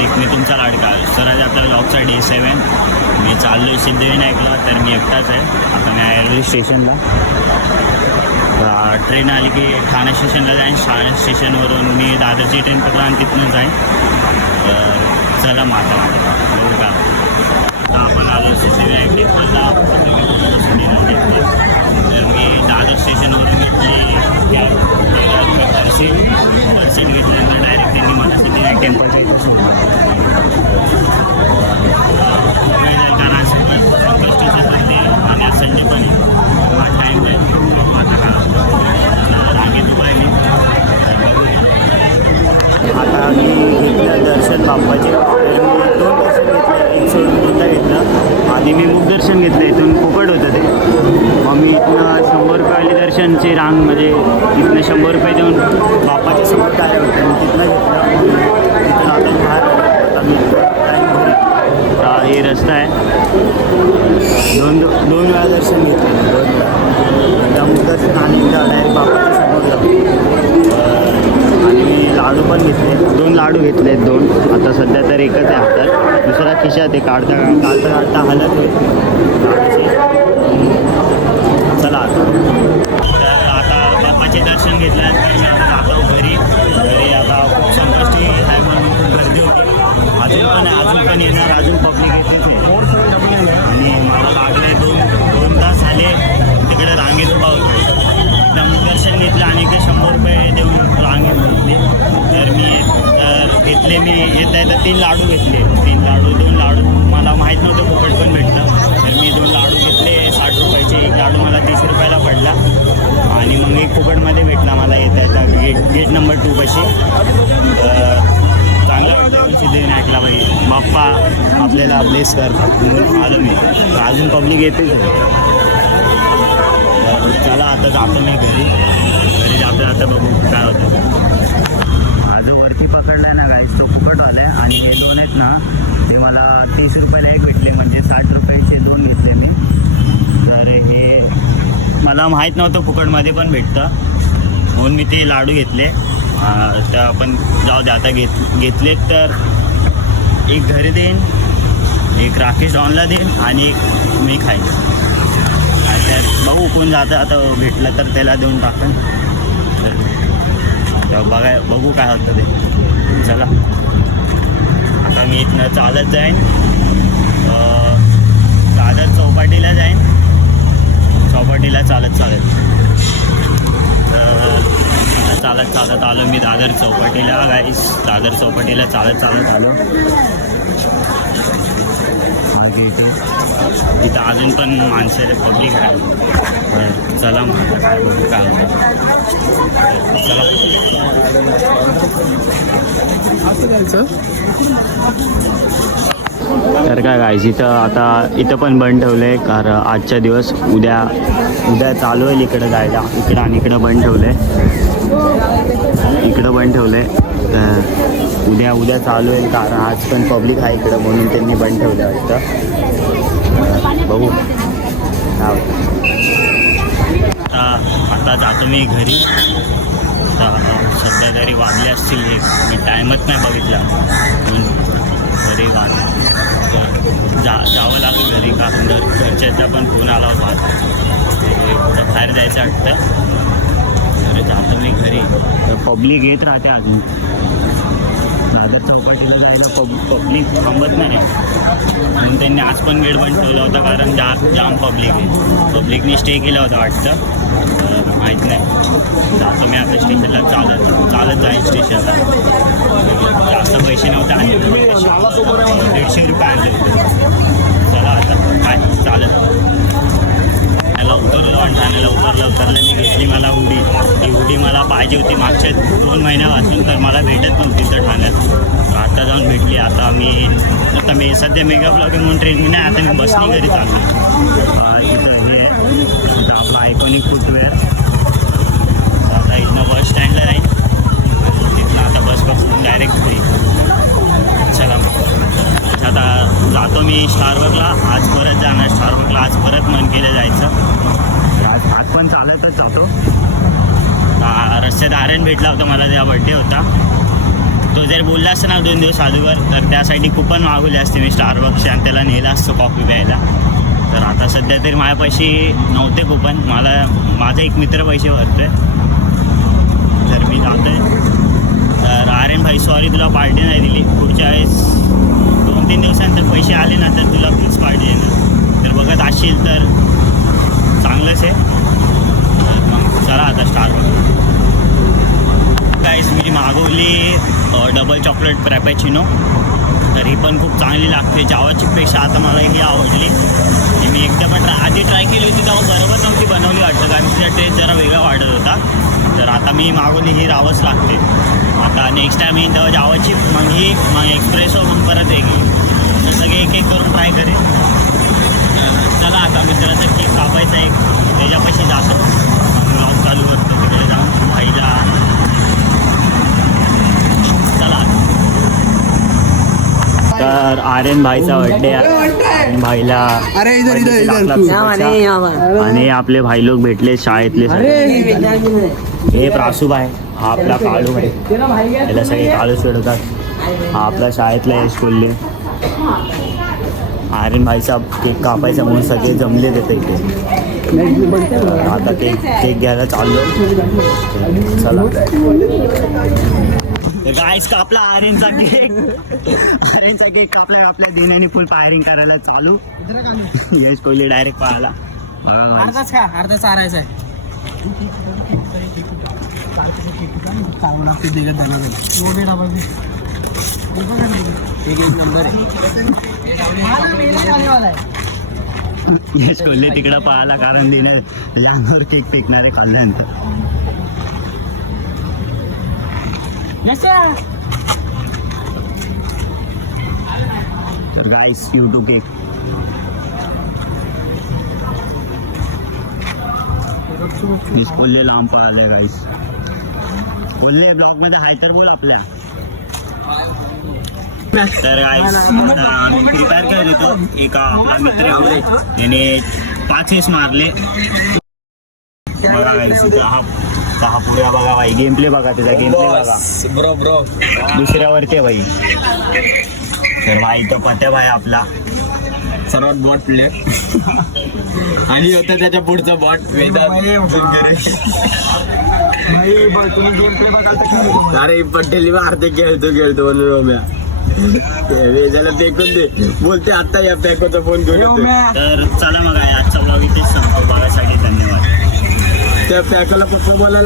Public, मी तुमचा लाडका. तर आज आपला ब्लॉगचा डे 7. मी चाललो सिद्धिविनायकला. तर मी एकटाच आहे. आता मी रेल्वे स्टेशनला. ट्रेन आली की ठाणे स्टेशनला जाईन. ठाणे स्टेशनवरून मी दादरची ट्रेन पकडा आणि तिथून जाईन. तर चला माता बघू का. आता आपण आलो सिद्धिविनायक टेम्पलला. तर मी दादर स्टेशनवरून घेतले दर्शन घेतल्यानंतर डायरेक्ट त्यांनी मला सिद्धिविनायक टेम्पलच्या इथे सोडलं. कारण आज संकष्टीचं पण ते आणि आज संडे पण हा टाईम आहे. आता का रांगेत उभा आहे मी. आता मी घेतलं दर्शन बाप्पाचे. तर मी 2 दर्शन घेतलं. एक सोडून दोनदा घेतलं. आधी मी मुख दर्शन घेतलं. इथून फुकट होतं ते. मग मी इथनं 100 रुपये दर्शनची रांग म्हणजे इथनं 100 रुपये देऊन बाप्पाच्या समोर काय होतं मी तिथनं घेतलं. तिथून आता बाहेर आता मी हे रस्ता आहे. दोन वेळा दर्शन घेतलं. 2 वेळा एकदा मुखदर्शन आणि एकदा डायरेक्ट बाप्पाच्या समोर जाऊ. आणि मी लाडू पण घेतले. 2 लाडू घेतले आहेत. 2 आता सध्या तर एकच आहे हातात. दुसरा खिशात आहे. काढता हालत होईल लाडूची. चला आता बाप्पाचे दर्शन घेतल्यानंतर मी आता जातो घरी. आता खूप संकष्टी आहे म्हणून खूप गर्दी होती. अजून पण येणार. अजून पब्लिक येतेच आहे. आणि मला लागले 2 तास झाले तिकडे रांगेत उभा होतो. एकदा दर्शन घेतलं आणि ते 100 रुपये देऊन रांगेत घेतले. तर मी येता 3 लाडू घेतले. 2 लाडू मला माहीत नव्हतं फुकट पण भेटतं. तर मी 2 लाडू घेतले 60 रुपयाचे. एक लाडू मला 30 रुपयाला पडला. आणि मग एक फुकटमध्ये भेटला मला येता गेट नंबर 2 पाशी. चांगलं वाटतं सिद्धिविनायकला बाई. बाप्पा आपल्याला ब्लेस करतात म्हणून आलो मी. अजून पब्लिक येतेच. चला आता जातो मी घरी जाता बघू काय होतं. आज वरती पकडला आहे ना गाईस तो फुकटवाला आहे. आणि हे 2 आहेत ना ते मला 30 रुपयाला एक भेटले. म्हणजे 60 रुपयाचे 2 घेतले मी. तर हे मला माहीत नव्हतं फुकटमध्ये पण भेटतं म्हणून मी ते लाडू घेतले. तर आपण जाऊ दे आता घेतले. तर एक घरी देईन, एक राकेश डॉनला देईन आणि एक मी खाईन. बघू कोण जातं. आता भेटलं तर त्याला देऊन टाकेन. तर बघू काय होतं ते. चला आता मी इथनं चालत जाईन. दादर चौपाटीला जाईन. चौपाटीला चालत चालत आलो मी दादर चौपाटीला गाईस. दादर चौपाटीला चालत आलो. मागे इथं अजून पण माणसं पब्लिक आहे. चला मग काय बघू काय होतं. चला तर काय गाईस इथं पण बंद ठेवलं आहे. कारण आजच्या दिवस उद्या चालू होईल इकडं जायला. इकडं आणि इकडं बंद ठेवलं आहे. इकडं बंद ठेवलं आहे. तर उद्या चालू होईल. कारण आज पण पब्लिक आहे इकडं म्हणून त्यांनी बंद ठेवलं वाटतं. बघू काय होतं. आता जातो मी घरी. सध्या तरी वाजले असतील. मी टाईमच नाही बघितला. घरी जावं लागेल घरी. कारण घरच्याचा पण फोन आला होता. कुठं बाहेर जायचं वाटतं. तर जातो मी घरी. तर पब्लिक येत राहते अजून. दादर चौपाटीला जायला पब्लिक थांबत नाही म्हणून त्यांनी आज पण गेट बंद ठेवला होता. कारण जाम पब्लिक आहे. पब्लिकने स्टे केला होता वाटतं. माहीत नाही. जातो मी आता स्टेशनला चालत जाईन स्टेशनला. जास्त पैसे नव्हते आणले. 150 रुपये आणले. चला आता काय चालत ठाण्याला उतरलं मी घेतली मला हुडी. ही हुडी मला पाहिजे होती मागच्या 2 महिन्यापासून. तर मला भेटत नव्हती तर ठाण्यात. आता जाऊन भेटली. आता मी सध्या मेगा ब्लॉग म्हणून ट्रेन नाही. आता मी बसनी घरी चाललो. इथं हे आपला आयकॉनिक फुटवेअर. आता इथनं बस स्टँडला राहील. तिथनं आता बस पकडून डायरेक्ट घरी. चला आता जातो मी स्टारबकला. आज परत जाणार स्टारबकला. आज परत मन केलं जायचं. आज पण चालतच जातो. रस्त्यात आर्यन भेटला होता मला. त्या बड्डे होता. तो जर बोलला असतं ना 2 दिवस अगोदर तर त्यासाठी कुपन मागवले असते मी स्टारबक्सचे आणि त्याला नेला असतो कॉफी प्यायला. तर आता सध्या तरी माझ्या पैसे नव्हते कुपन, माझा एक मित्र पैसे भरतोय तर मी जातोय. तर आर्यन भाई सॉरी तुला पार्टी नाही दिली, पुढच्या वेळेस 2-3 दिवसानंतर पैसे आले ना तर तुला प्लीज पार्टी देणार. तर बघत असशील तर चांगलंच आहे. तर मग चला आता स्टारबक्स गाईस मी मागवली डबल चॉकलेट फ्रॅपेचिनो. तर ही पण खूप चांगली लागते जावाची पेक्षा. आता मला ही आवडली. मी एकदा पण आधी ट्राय केली होती तेव्हा बरोबर नव्हती बनवली वाटतं, कारण तिचा टेस्ट जरा वेगळा वाटत होता. तर आता मी मागवली ही रावच लागते. आता नेक्स्ट टाईम येईन तेव्हा जावाची, मग ही, मग एक्सप्रेसो, मग परत एक तर सगळे एक एक करून ट्राय करेन. चला आता मित्राचा केक कापायचा एक, त्याच्यापाशी जातो, ब्लॉग चालू करतो तिकडे जाऊन भाईला. तर आर्यन भाईचा बर्थडे आहे. भाईला आणि आपले भाई लोक भेटले शाळेतले. हे प्रासूभाई, हा आपला काळू भाई, याला सगळे काळू सोडवतात. हा आपला शाळेतला यश कोल्हे. आर्यन भाईचा केक कापायचा म्हणून सगळे जमले देते इथे. आता केक घ्यायला चाललो. चला गाईस कापला आर्यनचा केक. आर्यनचा केक कापला दिनेने फुल फायरिंग करायला चालू. यश कोहली डायरेक्ट पळाला. अर्धाच का अर्धा चारायचा आहे. यश कोहली तिकडं पळाला कारण दिने लहानवर केक फेकणारे खाल्ल्यानंतर. तर गाईस यूट्यूब केक कोल्हे लांब पळाल्या. गाईस कोल्हे ब्लॉग मध्ये हाय तर बोल आपल्या. तर गाईस आम्ही प्रिपेअर करत होतो. एका आपला मित्र त्याने 5 मारले. बघा गाईस हा पुऱ्या बघा भाई, गेम प्ले बघा, त्याचा गेम प्ले बघा. ब्रो दुसऱ्यावरती आहे भाई. तर भाई तो पत्या भाई आपला सर्वात बॉट प्लेअर आणि होता त्याच्या पुढचा बॉट अरे पटेल अर्धे खेळतो म्हणून वेजाला फेकून दे बोलते आता या पॅकोचा फोन घेऊन. तर चला मग आजचा ब्लॉग इथेच संपतो. बघायसाठी धन्यवाद. त्या पॅकोला पप्पा बोलायला